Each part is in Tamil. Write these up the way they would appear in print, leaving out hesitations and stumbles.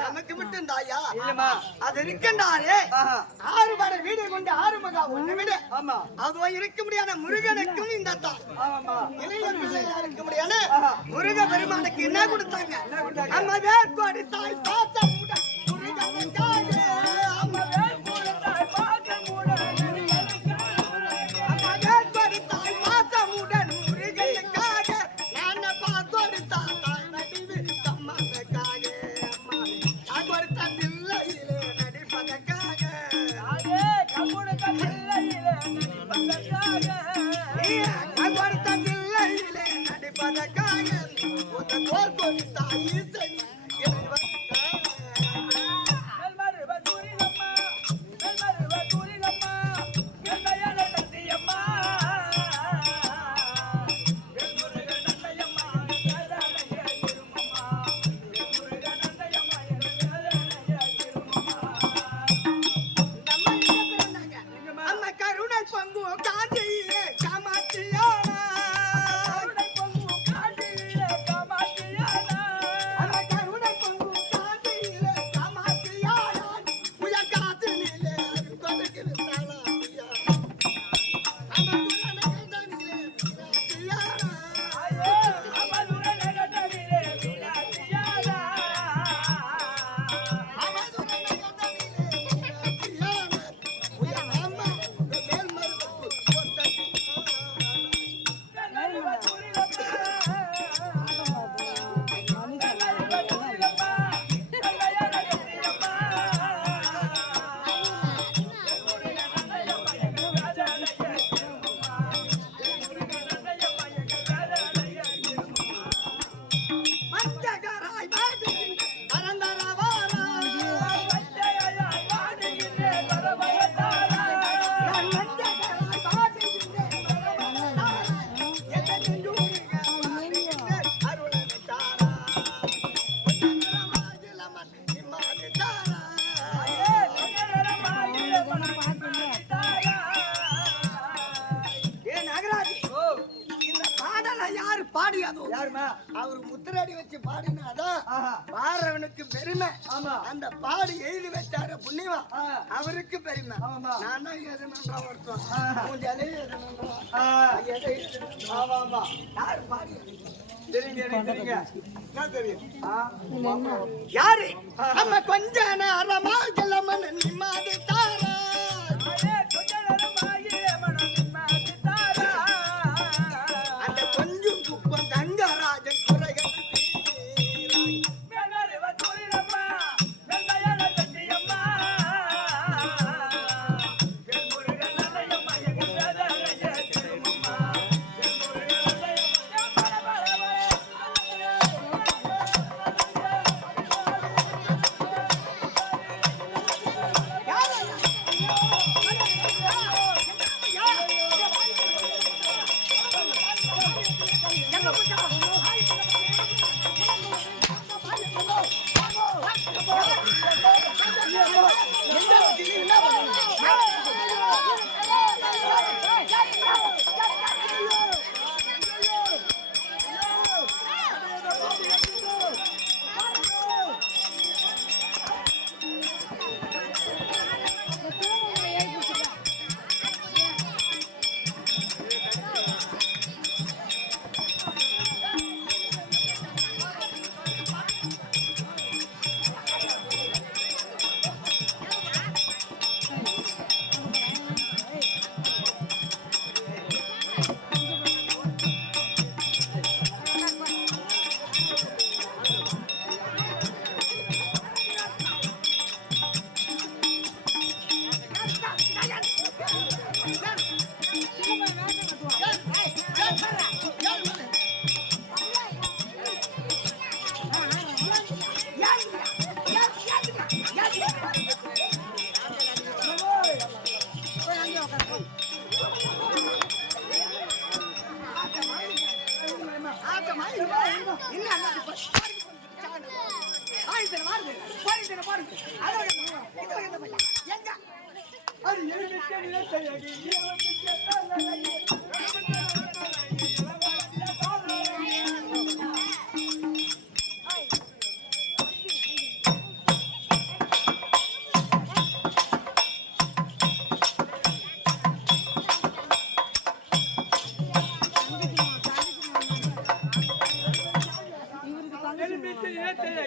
நமக்கு மட்டும் தாயா இல்லமா அது இருக்கண்டாரே 6 பட வீடு கொண்டு 6 மகா ஒண்ணு விட ஆமா அதுவா இருக்க முடியாத முருகனுக்கும் இந்த தான் ஆமா இளைய பிள்ளையா இருக்க முடியாத முருக பெருமானுக்கு என்ன கொடுத்தாங்க நம்ம வேர்க்கோடி தாய் பாத்த மூட முருகனுக்காக அம்மா வேர்க்கோடி தாய் பாத்த மூட அம்மா வேர்க்கோடி தாய் பாத்த மூட முருகனுக்காக நான் பாத்தோடி தாய் நடிவு தம்மனுக்காக அம்மா காகோடி தல்லையிலே நடிப்பதற்காக ஆயே காகோடி தல்லையிலே நடிப்பதற்காக காகோடி தல்லையிலே நடிப்பதற்காக உன்னை கோல் கொடி தாய் சரி அவர் முத்திரடி வச்சு பாடினாதான் பாடுறவனுக்கு பெருமை அந்த பாடி எழுதி வச்சாரு புண்ணியமா அவருக்கு பெருமை நான் தான் எதுனா ஒருத்தன் யாரு பாடி யாரு நம்ம கொஞ்ச நேரமா கிளம்பன நிம்மதி தாரா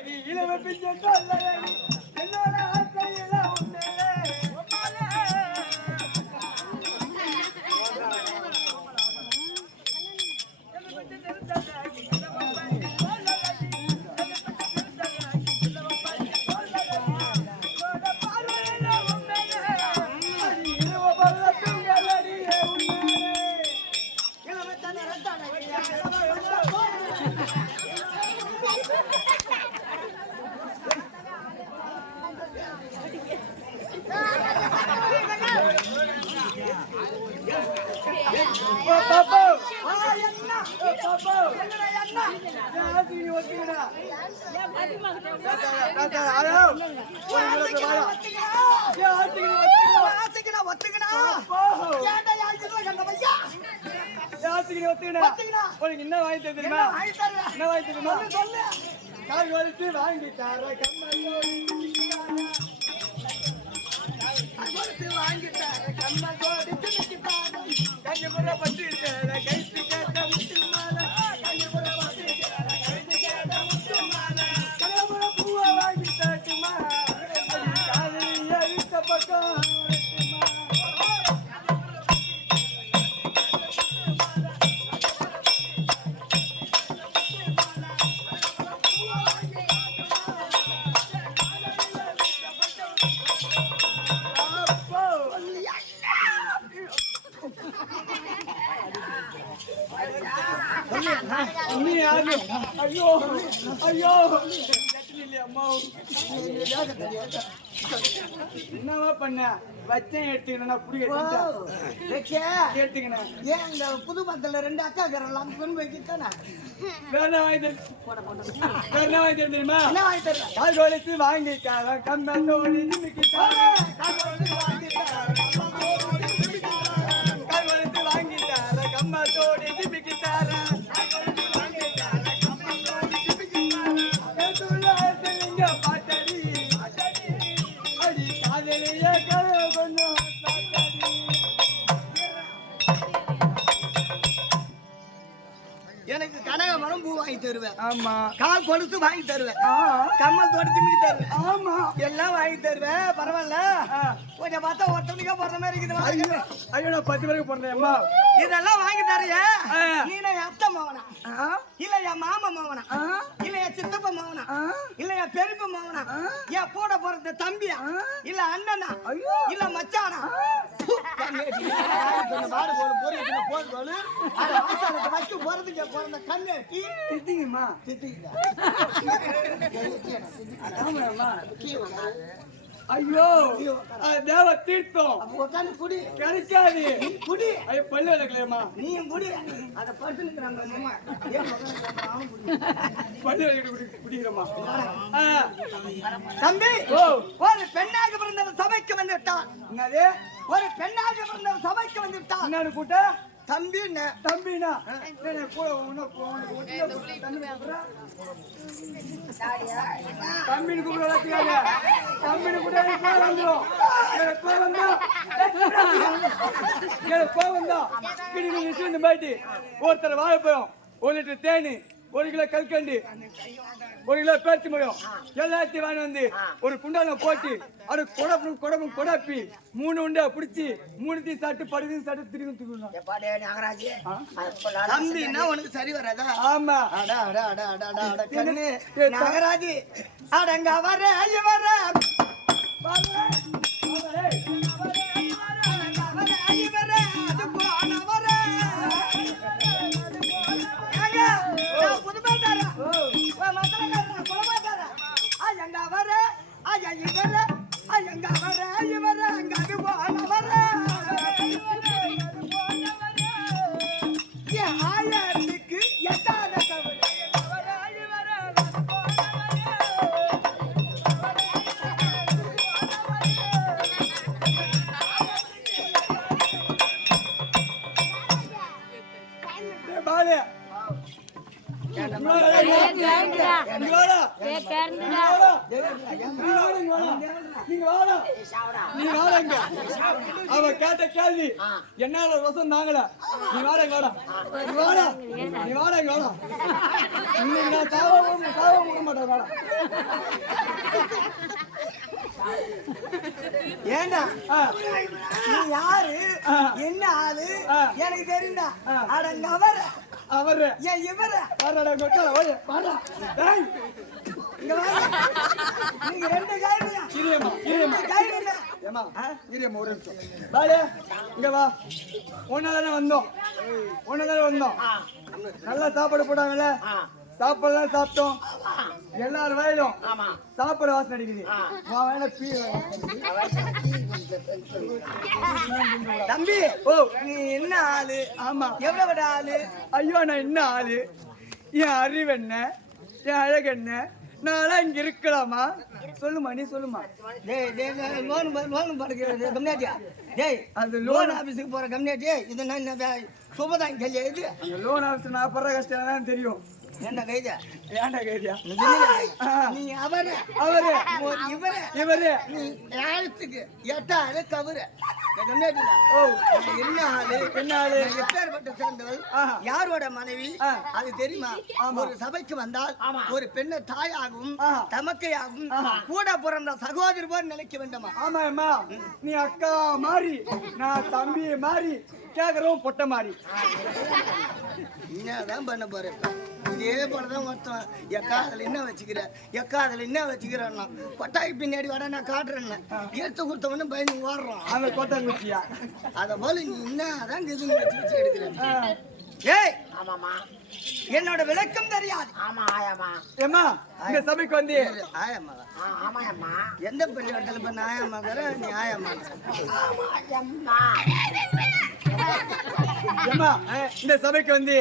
நீ இளவ பிஞ்ச சொல்லடி என்னோட ஆசையில உன்னே என்ன வாங்கி தெரியுமா? என்ன வாங்கி தெரியுமா? கால் வலிச்சு வாங்கி தர கண்ணு பட்டு கைத்து கேட்ட முட்டு மாலை பூவா வாங்கி தட்டுமா காலையில் அழித்த பக்கம் ஐயோ ஐயோ அம்மா என்னவா பண்ண வச்சேன் எடுத்துக்கணும் எடுத்துக்கணும் ஏன் இந்த புது மரத்துல 2 அக்கா கரெல்லாம் கொண்டு வைக்கிட்டானே வேற வாங்கி தெரியுமா? என்ன வாங்கி தரல கால் வலிச்சு வாங்கிட்டாங்க கம்மி கால் வலிச்சு வாங்கிட்டார கம்மத்தோடி ஜிமிக்கிட்டார பாட்டடி அடி காதலிய கதை கொஞ்சம் எனக்கு கனகமரம் பூ வாங்கி தருவேன். ஆமா. கால் கொலுசு வாங்கி தருவேன். கம்மல் தோடி மிடி தருவேன். ஆமா. எல்லாம் வாங்கி தருவேன். பரவாயில்ல. கொஞ்சம் பார்த்தா ஒருத்தனுக்கே போற மாதிரி இருக்குது. ஐயோ நான் 10 பேருக்கு போறேன் அம்மா. இதெல்லாம் வாங்கி தரைய நீ என் அத்தை மாவனா இல்ல என் மாமா மாவனா இல்ல என் சித்தப்பா மாவனா இல்ல என் பெரியப்பா மாவனா என் கூட பிறந்த தம்பியா இல்ல அண்ணனா இல்ல மச்சானா போறதுக்கு பிறந்த கண்ணேட்டி திட்டிங்கம்மா திட்டிங்க ஐயோ தேவ தீர்த்தம் உட்காந்து குடி கிடைக்காது குடி ஐயோ பல்லு விளக்கலையம்மா நீயும் குடி அதை படுத்துக்கிறாங்க பல்லு விளக்கு குடிக்கிறோமா தம்பி ஒரு பெண்ணாக பிறந்தவர் சபைக்கு வந்து விட்டான் என்னது ஒரு பெண்ணாக பிறந்தவர் சபைக்கு வந்து விட்டான் என்னன்னு கூட்ட தம்பி தம்பினா தம்பின்னு கூப்பிடாத தம்பின்னு கூட வந்துடும் கோவம் தான் பாட்டி ஒருத்தர் வாழைப்பழம் 1 லிட்டர் தேனி 1 கிலோ கல்கண்டு 1 கிலோ பேச்சு முடியும் எல்லாத்தையும் வாங்கி வந்து ஒரு குண்டான போட்டு அது குடமும் கொடப்பி 3 உண்டை பிடிச்சி 3 சாப்பிட்டு படுத்து சாப்பிட்டு திரும்பி தம்பின்னா உனக்கு சரி வராதா? ஆமா நகராஜி அடங்க வர அவ கேட்ட கேள்வி என்னால ரசம் தாங்கல. நீ வாடங்க வாடா, நீ வாடங்க வாடா. இன்னைக்கு நான் சாவ மாட்டேன் வாடா. ஏண்டா நீ யாரு என்ன ஆளு எனக்கு தெரியுண்டா. அடங்க அவரு ஏன் இவரு வாடா கொட்டல வாடா. டேய் இங்க வாங்க. நீங்க ரெண்டு கைடுங்க. இரியம்மா கைடுங்க. ஏமா இரியம்மா ஒரு நிமிஷம். வாடா இங்க வா. ஒன்னதானே வந்தோம். நல்லா சாப்பாடு போட்டாங்கல்ல. சாப்பாடுலாம் சாப்பிட்டோம். எல்லாரும் வயலும் சாப்பாடு வாசனை அடிக்குது. தம்பி நீ என்ன ஆளு? ஆமா எவ்வளவு ஆளு? ஐயோ நான் என்ன ஆளு? என் அறிவு என்ன, என் அழகு என்ன? நான்லாம் இங்க இருக்கலாமா? சொல்லுமா, நீ சொல்லுமா. லோன் படுக்கிறது கம்மியாட்டியா? டேய் அது லோன் ஆபீஸுக்கு போற கம்மியாட்டி. இது நான் சுபதான் கேள்வி. இது அந்த லோன் ஆபீஸ் நான் படுற கஷ்டம் தான் தெரியும். என்ன கைதா? ஏன்டா கைதியா? நீ அவரு இவரு நீ ஆழத்துக்கு எட்டாளு கவுரு. ஓ என்ன ஆளு? எப்பேற்பட்ட சேர்ந்தவள்? யாரோட மனைவி அது தெரியுமா? ஒரு சபைக்கு வந்தால் ஒரு பெண்ணை தாயாகவும் தமக்கையாகவும் கூட பிறந்த சகோதரி போல் நினைக்க வேண்டுமா? ஆமா அம்மா, நீ அக்கா மாறி, நான் தம்பி மாறி, கேக்குறோம் பொட்ட மாறி. என்னதான் பண்ண போற? இதே போலதான் ஒருத்தன் எக்கா அதுல என்ன வச்சுக்கிறேன்னா கொட்டாய்க்கு பின்னாடி வர நான் காட்டுறேன்னு எடுத்து கொடுத்தவனு பயந்து ஓடுறான். அவன் கொட்டாங்குச்சியா? அத போல நீ என்னதான் வச்சு எடுக்கிறேன். ஏய் ஆமாமா, என்னோட விளக்கம் தெரியாது. ஆமா ஆயாமா. ஏமா இந்த சபைக்கு வந்து ஆயாமா? ஆமாயம்மா. எந்த பெரிய இடத்துல பண்ண ஆயாமாங்கிற நீ ஆயாமா? இந்த சபைக்கு வந்து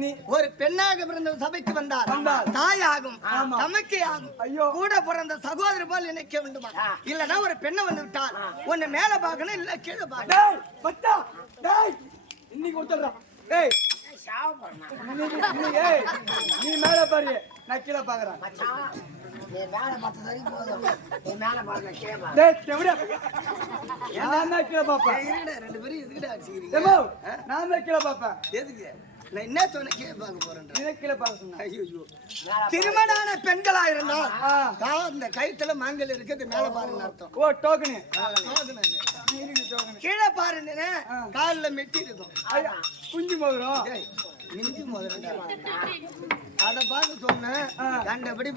நீ ஒரு பெண்ணாக பிறந்த சபைக்கு வந்தால் தாயாகும் தமக்கையாகும் கூட பிறந்த சகோதரி போல் நினைக்க வேண்டுமா? இல்லன்னா ஒரு பெண்ணை வந்து விட்டால் உன்னை மேல பாக்கணும் இல்ல கீழே பாக்கணும். இன்னைக்கு கொடுத்துடுறான். நீ மேல பாரு, நான் கீழே பாக்குறேன். திருமணான பெண்களா இருந்தால் இந்த கழுத்துல மாங்கல் இருக்குது மேல பாருங்க அர்த்தம். ஓ டோக்கனு கீழே பாருங்க கால்ல மெட்டி இருக்கும். குஞ்சு மோதிரம் மிஞ்சி மோதிரம் அதை பார்க்க சொன்ன கண்டபடி